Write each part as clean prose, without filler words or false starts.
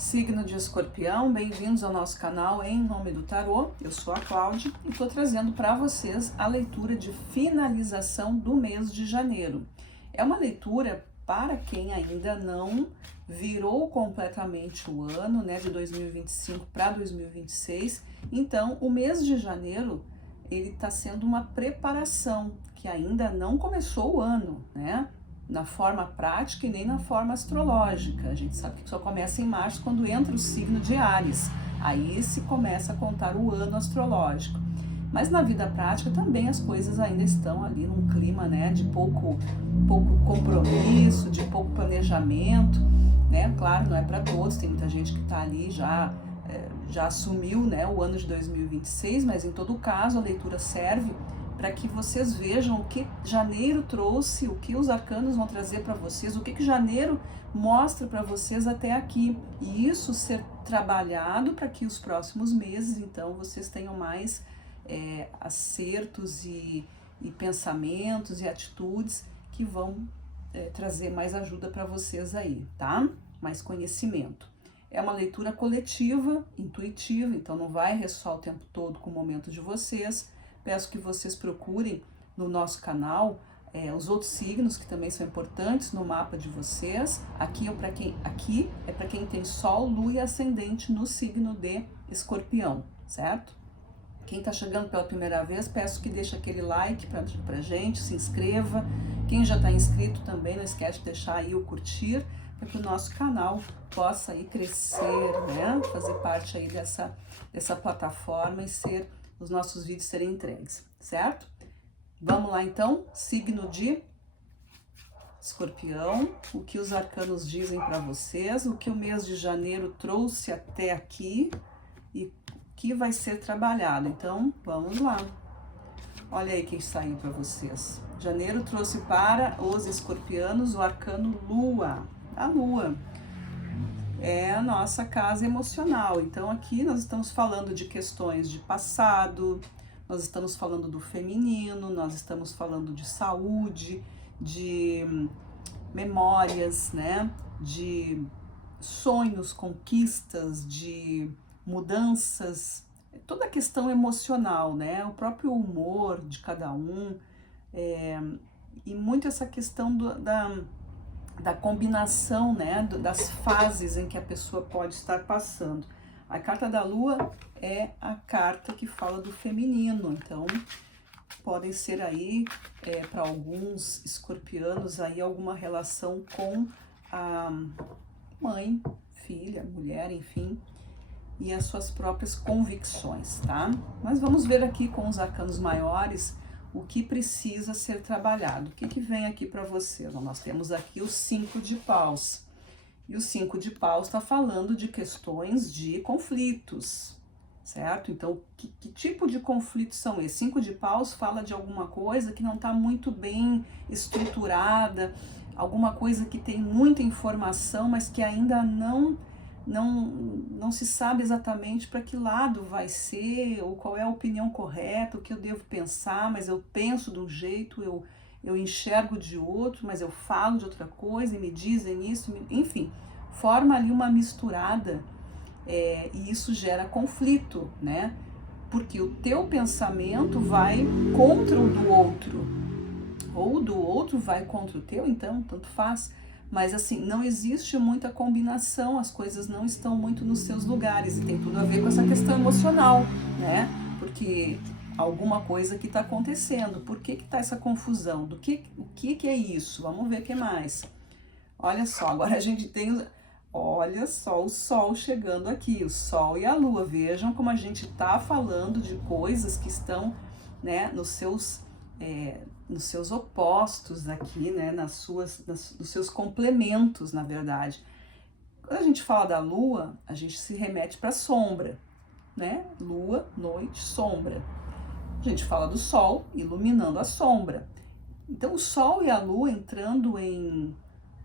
Signo de Escorpião, bem-vindos ao nosso canal Em Nome do Tarô. Eu sou a Cláudia e estou trazendo para vocês a leitura de finalização do mês de janeiro. É uma leitura para quem ainda não virou completamente o ano, né, de 2025 para 2026. Então, o mês de janeiro, ele está sendo uma preparação, que ainda não começou o ano, né? Na forma prática e nem na forma astrológica. A gente sabe que só começa em março, quando entra o signo de Áries. Aí se começa a contar o ano astrológico. Mas na vida prática também as coisas ainda estão ali num clima, né, de pouco compromisso, de pouco planejamento, né? Claro, não é para todos, tem muita gente que está ali já assumiu, né, o ano de 2026, mas em todo caso a leitura serve para que vocês vejam o que janeiro trouxe, o que os arcanos vão trazer para vocês, o que janeiro mostra para vocês até aqui. E isso ser trabalhado para que os próximos meses, então, vocês tenham mais acertos e pensamentos e atitudes que vão trazer mais ajuda para vocês aí, tá? Mais conhecimento. É uma leitura coletiva, intuitiva, então não vai ressoar o tempo todo com o momento de vocês. Peço que vocês procurem no nosso canal os outros signos que também são importantes no mapa de vocês. Aqui é para quem tem Sol, Lua e Ascendente no signo de Escorpião, certo? Quem está chegando pela primeira vez, peço que deixe aquele like pra gente, se inscreva. Quem já está inscrito também, não esquece de deixar aí o curtir, para que o nosso canal possa aí crescer, né? Fazer parte aí dessa plataforma e os nossos vídeos serem entregues, certo? Vamos lá então, signo de Escorpião, o que os arcanos dizem para vocês, o que o mês de janeiro trouxe até aqui e o que vai ser trabalhado. Então, vamos lá. Olha aí quem saiu para vocês. Janeiro trouxe para os escorpianos o arcano Lua. A Lua é a nossa casa emocional. Então aqui nós estamos falando de questões de passado, nós estamos falando do feminino, nós estamos falando de saúde, de memórias, né? De sonhos, conquistas, de mudanças, toda a questão emocional, né? O próprio humor de cada um, e muito essa questão da combinação, né, das fases em que a pessoa pode estar passando. A carta da Lua é a carta que fala do feminino, então podem ser aí, para alguns escorpianos, aí alguma relação com a mãe, filha, mulher, enfim, e as suas próprias convicções, tá? Mas vamos ver aqui com os arcanos maiores o que precisa ser trabalhado. O que vem aqui para você? Nós temos aqui o 5 de paus. E o 5 de paus está falando de questões de conflitos, certo? Então, que tipo de conflitos são esses? 5 de paus fala de alguma coisa que não está muito bem estruturada, alguma coisa que tem muita informação, mas que ainda não se sabe exatamente para que lado vai ser, ou qual é a opinião correta, o que eu devo pensar, mas eu penso de um jeito, eu enxergo de outro, mas eu falo de outra coisa e me dizem isso, enfim, forma ali uma misturada, e isso gera conflito, né? Porque o teu pensamento vai contra o do outro, ou o do outro vai contra o teu, então tanto faz. Mas assim, não existe muita combinação, as coisas não estão muito nos seus lugares, e tem tudo a ver com essa questão emocional, né? Porque alguma coisa que está acontecendo, por que está essa confusão? O que é isso? Vamos ver o que mais. Olha só, agora a gente tem, olha só o Sol chegando aqui, o Sol e a Lua. Vejam como a gente está falando de coisas que estão, né, nos seus opostos aqui, né, nos seus complementos, na verdade. Quando a gente fala da Lua, a gente se remete para a sombra, né? Lua, noite, sombra. A gente fala do Sol iluminando a sombra. Então, o Sol e a Lua entrando em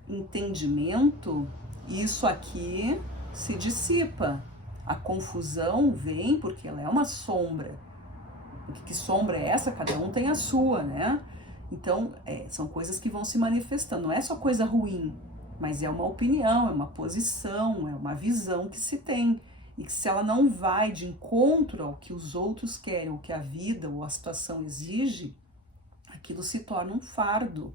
entendimento, isso aqui se dissipa. A confusão vem porque ela é uma sombra. Que sombra é essa? Cada um tem a sua, né? Então, são coisas que vão se manifestando, não é só coisa ruim, mas é uma opinião, é uma posição, é uma visão que se tem. E que se ela não vai de encontro ao que os outros querem, o que a vida ou a situação exige, aquilo se torna um fardo.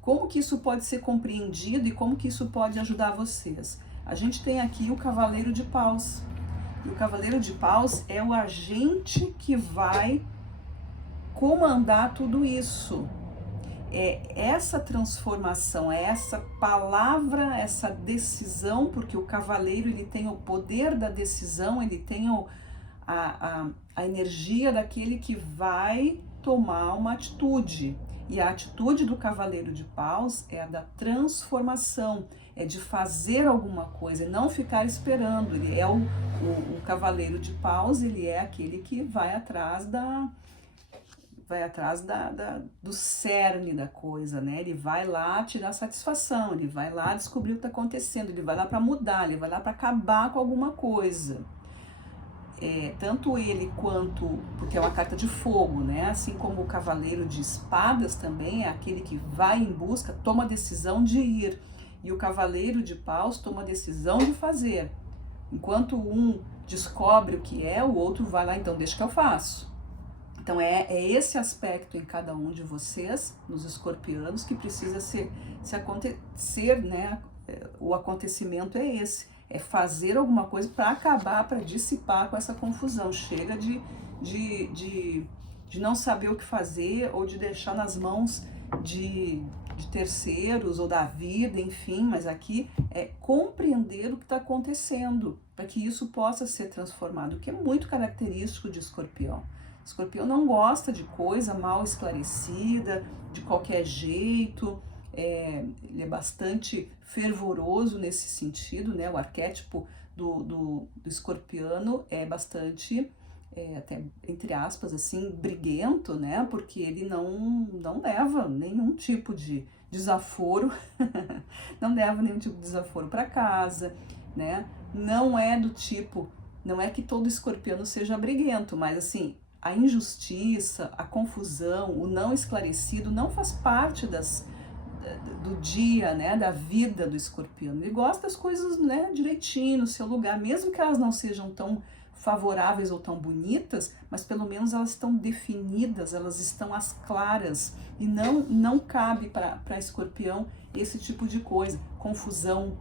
Como que isso pode ser compreendido e como que isso pode ajudar vocês? A gente tem aqui o Cavaleiro de Paus. E o Cavaleiro de Paus é o agente que vai comandar tudo isso. É essa transformação, é essa palavra, essa decisão, porque o cavaleiro ele tem o poder da decisão, ele tem a energia daquele que vai tomar uma atitude. E a atitude do Cavaleiro de Paus é a da transformação, é de fazer alguma coisa, e não ficar esperando. Ele é o Cavaleiro de Paus, ele é aquele que vai atrás do cerne da coisa, né? Ele vai lá tirar satisfação, ele vai lá descobrir o que está acontecendo, ele vai lá para mudar, ele vai lá para acabar com alguma coisa. Tanto ele quanto, porque é uma carta de fogo, né? Assim como o Cavaleiro de Espadas também é aquele que vai em busca, toma a decisão de ir. E o Cavaleiro de Paus toma a decisão de fazer. Enquanto um descobre o que é, o outro vai lá, então deixa que eu faço. Então é esse aspecto em cada um de vocês, nos escorpianos, que precisa se acontecer, né? O acontecimento é esse, é fazer alguma coisa para acabar, para dissipar com essa confusão. Chega de não saber o que fazer ou de deixar nas mãos de terceiros ou da vida, enfim, mas aqui é compreender o que está acontecendo, para que isso possa ser transformado, o que é muito característico de escorpião. Escorpião não gosta de coisa mal esclarecida, de qualquer jeito, ele é bastante fervoroso nesse sentido, né? O arquétipo do escorpiano é bastante, até entre aspas, assim, briguento, né? Porque ele não leva nenhum tipo de desaforo, não leva nenhum tipo de desaforo para casa, né? Não é do tipo, não é que todo escorpiano seja briguento, mas assim, a injustiça, a confusão, o não esclarecido não faz parte do dia, né, da vida do escorpiano. Ele gosta das coisas, né, direitinho, no seu lugar, mesmo que elas não sejam tão favoráveis ou tão bonitas, mas pelo menos elas estão definidas, elas estão às claras, e não cabe para escorpião esse tipo de coisa, confusão,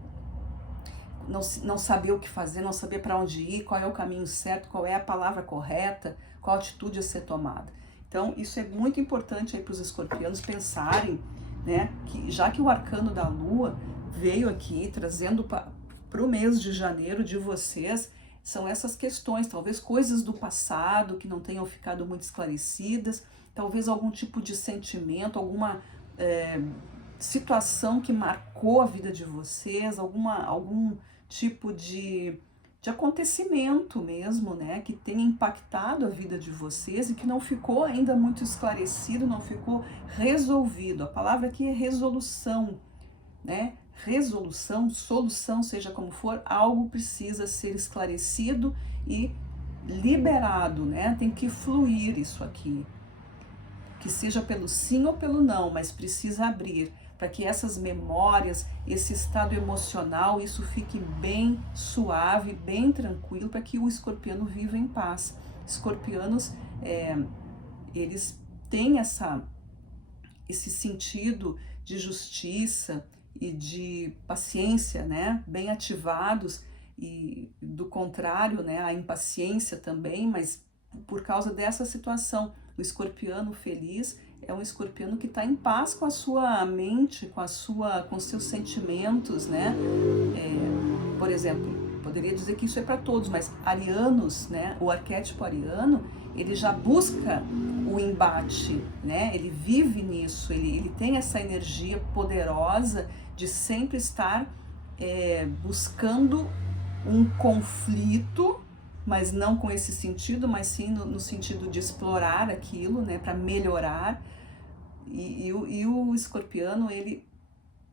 não saber o que fazer, não saber para onde ir, qual é o caminho certo, qual é a palavra correta, qual atitude a ser tomada. Então, isso é muito importante aí para os escorpianos pensarem, né, que já que o arcano da lua veio aqui trazendo para o mês de janeiro de vocês, são essas questões, talvez coisas do passado que não tenham ficado muito esclarecidas, talvez algum tipo de sentimento, alguma situação que marcou a vida de vocês, algum tipo de acontecimento mesmo, né, que tenha impactado a vida de vocês e que não ficou ainda muito esclarecido, não ficou resolvido. A palavra aqui é resolução, né? Resolução, solução, seja como for, algo precisa ser esclarecido e liberado, né? Tem que fluir isso aqui. Que seja pelo sim ou pelo não, mas precisa abrir, para que essas memórias, esse estado emocional, isso fique bem suave, bem tranquilo, para que o escorpiano viva em paz. Escorpianos, eles têm esse sentido de justiça e de paciência, né, bem ativados, e do contrário, né, a impaciência também, mas por causa dessa situação, o escorpiano feliz é um escorpiano que está em paz com a sua mente, com seus sentimentos, né? Por exemplo, poderia dizer que isso é para todos, mas arianos, né? O arquétipo ariano, ele já busca o embate, né? Ele vive nisso, ele tem essa energia poderosa de sempre estar buscando um conflito, mas não com esse sentido, mas sim no sentido de explorar aquilo, né, para melhorar. E o escorpiano,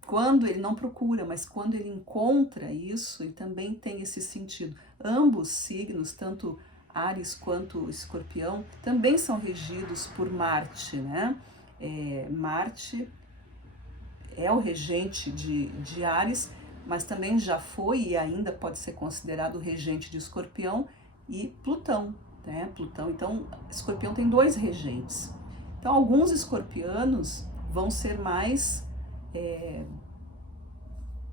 quando ele não procura, mas quando ele encontra isso, ele também tem esse sentido. Ambos signos, tanto Áries quanto Escorpião, também são regidos por Marte, né? Marte é o regente de Áries, mas também já foi e ainda pode ser considerado o regente de Escorpião, e Plutão, né? Plutão, então, Escorpião tem 2 regentes. Então, alguns escorpianos vão ser mais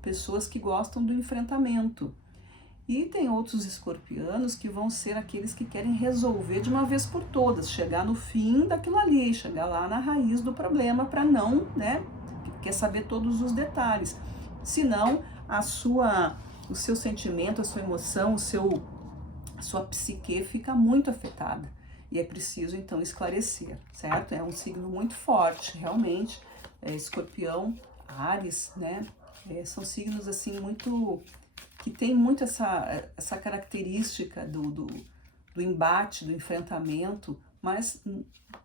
pessoas que gostam do enfrentamento. E tem outros escorpianos que vão ser aqueles que querem resolver de uma vez por todas, chegar no fim daquilo ali, chegar lá na raiz do problema para não, né, quer saber todos os detalhes. Senão, o seu sentimento, a sua emoção, a sua psique fica muito afetada. E é preciso, então, esclarecer, certo? É um signo muito forte, realmente. Escorpião, Áries, né? São signos, assim, muito... que tem muito essa característica do embate, do enfrentamento, mas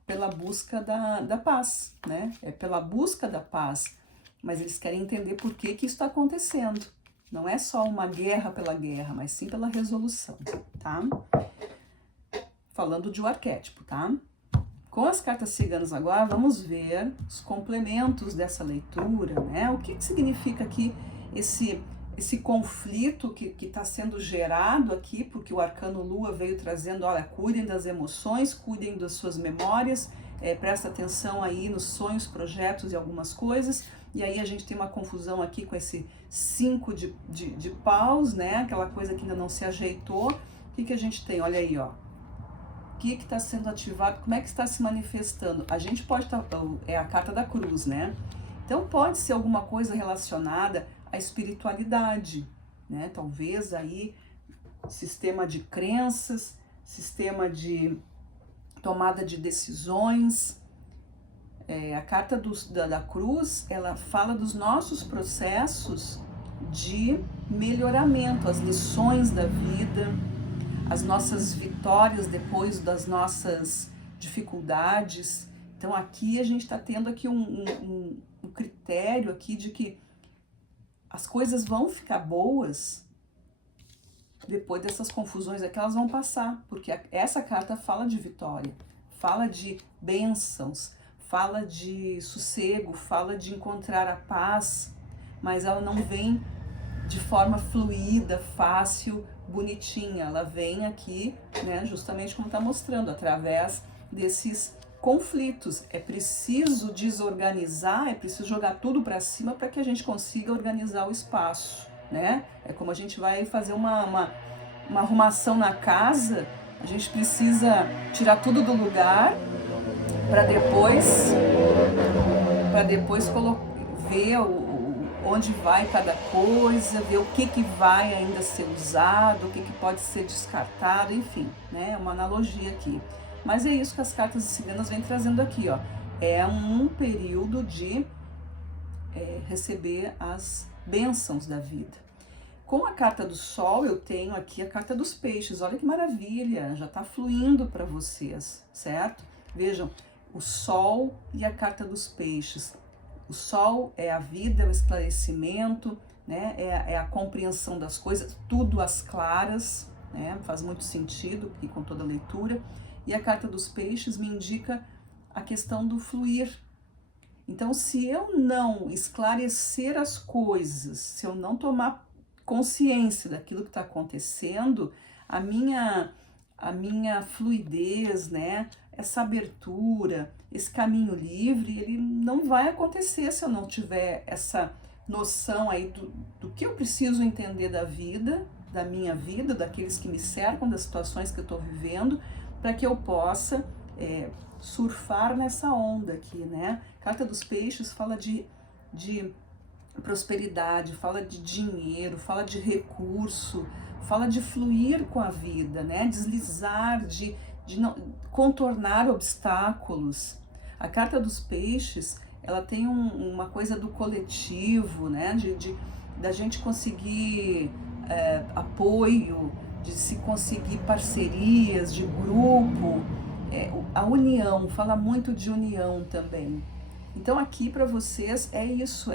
pela busca da paz, né? É pela busca da paz, mas eles querem entender por que isso está acontecendo. Não é só uma guerra pela guerra, mas sim pela resolução, tá? Falando de um arquétipo, tá? Com as cartas ciganas agora, vamos ver os complementos dessa leitura, né? O que significa aqui esse conflito que está sendo gerado aqui, porque o arcano Lua veio trazendo, olha, cuidem das emoções, cuidem das suas memórias, presta atenção aí nos sonhos, projetos e algumas coisas. E aí a gente tem uma confusão aqui com esse 5 de paus, né? Aquela coisa que ainda não se ajeitou. O que a gente tem? Olha aí, ó. O que está sendo ativado? Como é que está se manifestando? A gente pode estar... é a carta da cruz, né? Então pode ser alguma coisa relacionada à espiritualidade, né? Talvez aí sistema de crenças, sistema de tomada de decisões. A carta da cruz, ela fala dos nossos processos de melhoramento, as lições da vida, as nossas vitórias depois das nossas dificuldades. Então aqui a gente está tendo aqui um critério aqui de que as coisas vão ficar boas depois dessas confusões aqui, elas vão passar, porque essa carta fala de vitória, fala de bênçãos, fala de sossego, fala de encontrar a paz, mas ela não vem de forma fluida, fácil, bonitinha. Ela vem aqui, né, justamente como está mostrando, através desses conflitos. É preciso desorganizar, é preciso jogar tudo para cima para que a gente consiga organizar o espaço, né? É como a gente vai fazer uma arrumação na casa, a gente precisa tirar tudo do lugar para depois ver onde vai cada coisa, ver o que vai ainda ser usado, o que pode ser descartado, enfim, né? É uma analogia aqui. Mas é isso que as cartas ciganas vêm trazendo aqui, ó. É um período de receber as bênçãos da vida. Com a carta do Sol, eu tenho aqui a carta dos Peixes. Olha que maravilha, já tá fluindo para vocês, certo? Vejam, o Sol e a carta dos Peixes. O Sol é a vida, é o esclarecimento, né? É a compreensão das coisas, tudo às claras, né? Faz muito sentido aqui com toda a leitura. E a carta dos Peixes me indica a questão do fluir. Então, se eu não esclarecer as coisas, se eu não tomar consciência daquilo que está acontecendo, a minha fluidez, né? Essa abertura, esse caminho livre, ele não vai acontecer se eu não tiver essa noção aí do que eu preciso entender da vida, da minha vida, daqueles que me cercam, das situações que eu estou vivendo, para que eu possa surfar nessa onda aqui, né? Carta dos Peixes fala de prosperidade, fala de dinheiro, fala de recurso, fala de fluir com a vida, né? Deslizar, de não, contornar obstáculos. A carta dos Peixes, ela tem uma coisa do coletivo, né? Da gente conseguir apoio, de se conseguir parcerias de grupo, a união, fala muito de união também. Então aqui para vocês é isso,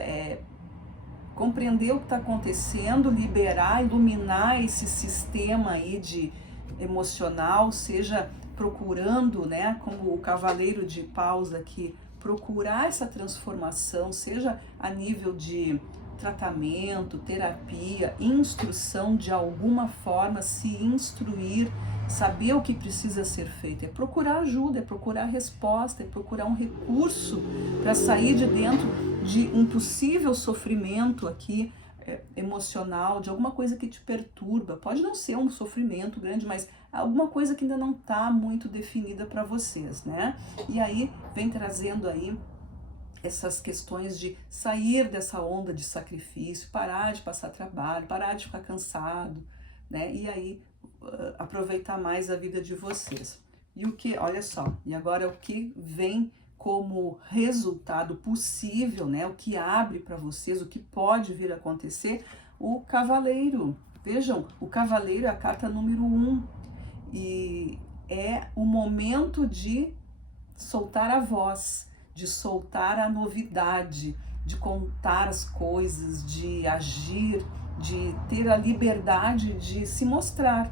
compreender o que está acontecendo, liberar, iluminar esse sistema aí de emocional, seja procurando, né, como o cavaleiro de paus aqui, procurar essa transformação, seja a nível de tratamento, terapia, instrução, de alguma forma se instruir, saber o que precisa ser feito, é procurar ajuda, é procurar resposta, é procurar um recurso para sair de dentro de um possível sofrimento aqui emocional, de alguma coisa que te perturba. Pode não ser um sofrimento grande, mas alguma coisa que ainda não está muito definida para vocês, né? E aí vem trazendo aí essas questões de sair dessa onda de sacrifício, parar de passar trabalho, parar de ficar cansado, né? E aí aproveitar mais a vida de vocês. E o que, olha só, e agora o que vem como resultado possível, né? O que abre para vocês, o que pode vir a acontecer, o cavaleiro. Vejam, o cavaleiro é a carta número 1 e é o momento de soltar a voz, de soltar a novidade, de contar as coisas, de agir, de ter a liberdade de se mostrar.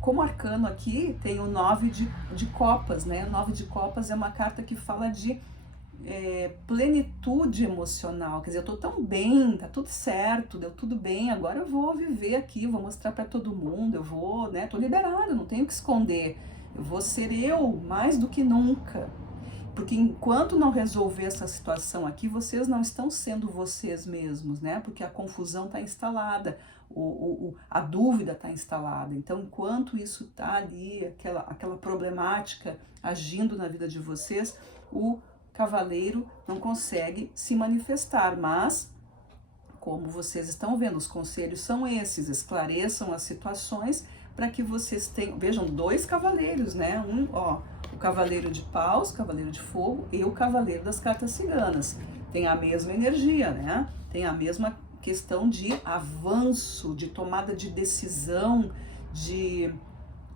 Como arcano aqui tem o 9 de copas, né? O 9 de copas é uma carta que fala de plenitude emocional, quer dizer, eu tô tão bem, tá tudo certo, deu tudo bem, agora eu vou viver aqui, vou mostrar para todo mundo, eu vou, né? Tô liberada, não tenho que esconder, eu vou ser eu mais do que nunca. Porque enquanto não resolver essa situação aqui, vocês não estão sendo vocês mesmos, né? Porque a confusão está instalada, a dúvida está instalada. Então, enquanto isso está ali, aquela problemática agindo na vida de vocês, o cavaleiro não consegue se manifestar. Mas, como vocês estão vendo, os conselhos são esses: esclareçam as situações para que vocês tenham, vejam, 2 cavaleiros, né? O cavaleiro de paus, cavaleiro de fogo e o cavaleiro das cartas ciganas. Tem a mesma energia, né? Tem a mesma questão de avanço, de tomada de decisão, de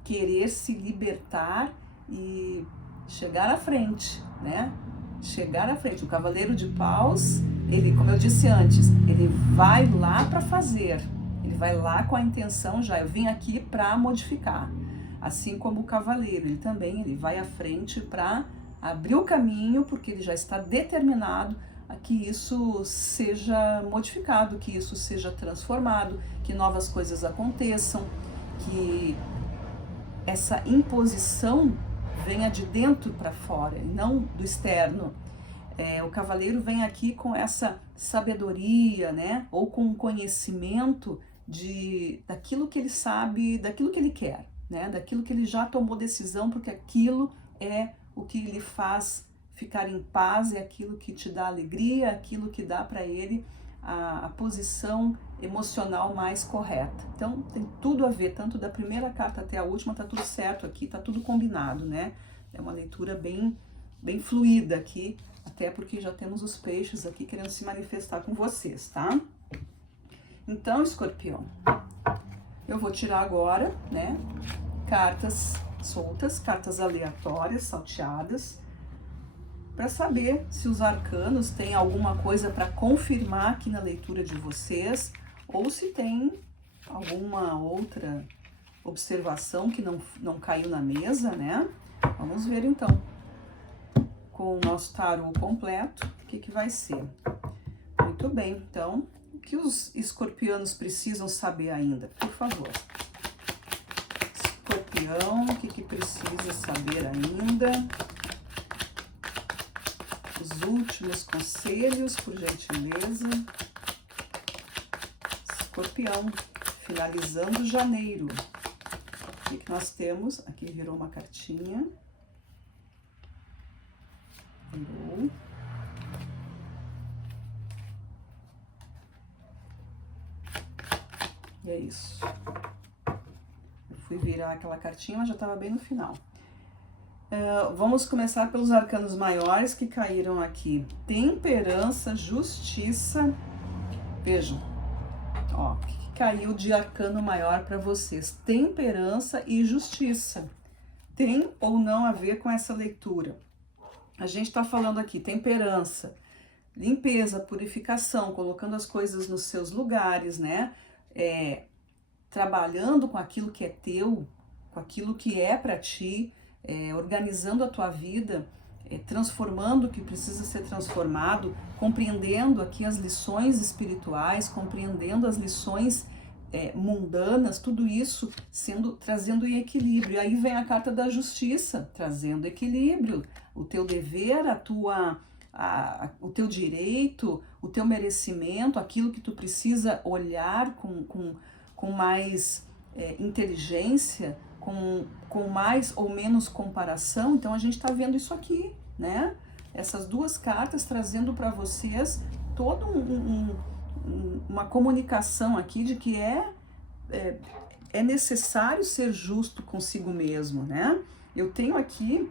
querer se libertar e chegar à frente, né? Chegar à frente. O cavaleiro de paus, ele, como eu disse antes, ele vai lá para fazer. Ele vai lá com a intenção já, eu vim aqui para modificar. Assim como o cavaleiro, ele vai à frente para abrir o caminho, porque ele já está determinado a que isso seja modificado, que isso seja transformado, que novas coisas aconteçam, que essa imposição venha de dentro para fora e não do externo. O cavaleiro vem aqui com essa sabedoria, né? Ou com conhecimento daquilo que ele sabe, daquilo que ele quer, né? Daquilo que ele já tomou decisão, porque aquilo é o que lhe faz ficar em paz, é aquilo que te dá alegria, aquilo que dá para ele a posição emocional mais correta. Então tem tudo a ver, tanto da primeira carta até a última, tá tudo certo aqui, tá tudo combinado, né? É uma leitura bem fluida aqui, até porque já temos os peixes aqui querendo se manifestar com vocês, tá? Então, Escorpião, eu vou tirar agora, né, cartas soltas, cartas aleatórias, salteadas, para saber se os arcanos têm alguma coisa para confirmar aqui na leitura de vocês, ou se tem alguma outra observação que não caiu na mesa, né? Vamos ver então, com o nosso tarô completo, o que vai ser. Muito bem, então, o que os escorpianos precisam saber ainda? Por favor. Escorpião, o que precisa saber ainda? Os últimos conselhos, por gentileza. Escorpião, finalizando janeiro. O que nós temos? Aqui virou uma cartinha. Virou. E é isso. Eu fui virar aquela cartinha, mas já estava bem no final. Vamos começar pelos arcanos maiores que caíram aqui. Temperança, justiça. Vejam, ó, o que caiu de arcano maior para vocês? Temperança e justiça. Tem ou não a ver com essa leitura? A gente está falando aqui, temperança, limpeza, purificação, colocando as coisas nos seus lugares, né? Trabalhando com aquilo que é teu, com aquilo que é para ti, organizando a tua vida, transformando o que precisa ser transformado, compreendendo aqui as lições espirituais, compreendendo as lições mundanas, tudo isso trazendo em equilíbrio. E aí vem a carta da justiça, trazendo equilíbrio, o teu dever, o teu direito, o teu merecimento, aquilo que tu precisa olhar com mais inteligência, com mais ou menos comparação. Então a gente está vendo isso aqui, né? Essas duas cartas trazendo para vocês todo uma comunicação aqui de que é necessário ser justo consigo mesmo, né? Eu tenho aqui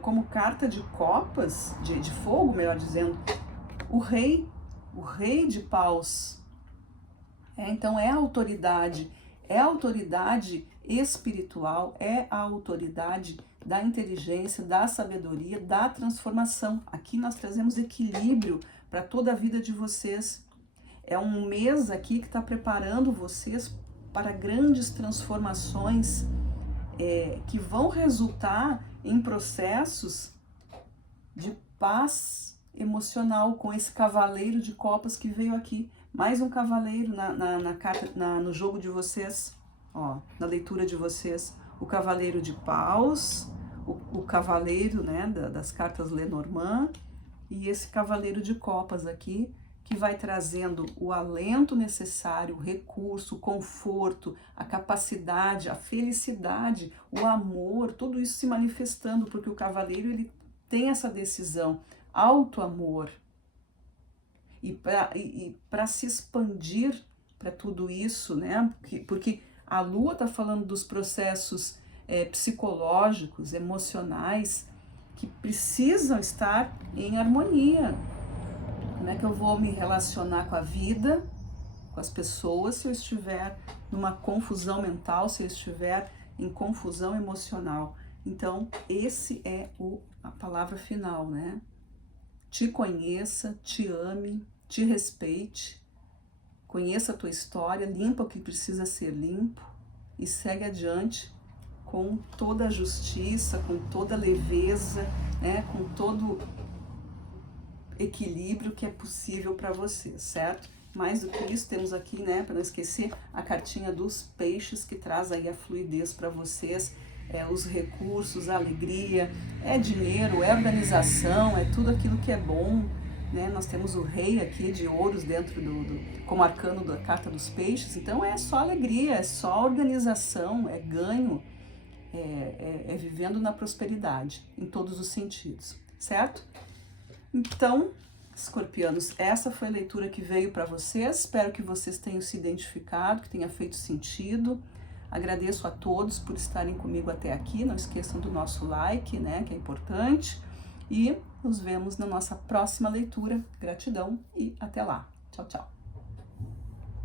como carta de copas, de fogo, melhor dizendo, o rei de paus. Então é a autoridade espiritual, é a autoridade da inteligência, da sabedoria, da transformação. Aqui nós trazemos equilíbrio para toda a vida de vocês. É um mês aqui que está preparando vocês para grandes transformações que vão resultar em processos de paz emocional, com esse cavaleiro de copas que veio aqui. Mais um cavaleiro na carta, no jogo de vocês, ó, na leitura de vocês. O cavaleiro de paus, o cavaleiro, né, das cartas Lenormand, e esse cavaleiro de copas aqui, que vai trazendo o alento necessário, o recurso, o conforto, a capacidade, a felicidade, o amor, tudo isso se manifestando, porque o cavaleiro ele tem essa decisão, auto-amor. E para se expandir para tudo isso, né? Porque a Lua está falando dos processos psicológicos, emocionais, que precisam estar em harmonia. Como é que eu vou me relacionar com a vida, com as pessoas, se eu estiver numa confusão mental, se eu estiver em confusão emocional? Então, esse é a palavra final, né? Te conheça, te ame, te respeite, conheça a tua história, limpa o que precisa ser limpo e segue adiante com toda a justiça, com toda a leveza, né? Com todo equilíbrio que é possível para você, certo? Mais do que isso, temos aqui, né, para não esquecer, a cartinha dos peixes, que traz aí a fluidez para vocês, os recursos, a alegria, é dinheiro, é organização, é tudo aquilo que é bom, né? Nós temos o rei aqui de ouros dentro como arcano da carta dos peixes, então é só alegria, é só organização, é ganho, é vivendo na prosperidade, em todos os sentidos, certo? Então, escorpianos, essa foi a leitura que veio para vocês. Espero que vocês tenham se identificado, que tenha feito sentido. Agradeço a todos por estarem comigo até aqui. Não esqueçam do nosso like, né, que é importante. E nos vemos na nossa próxima leitura. Gratidão e até lá. Tchau, tchau.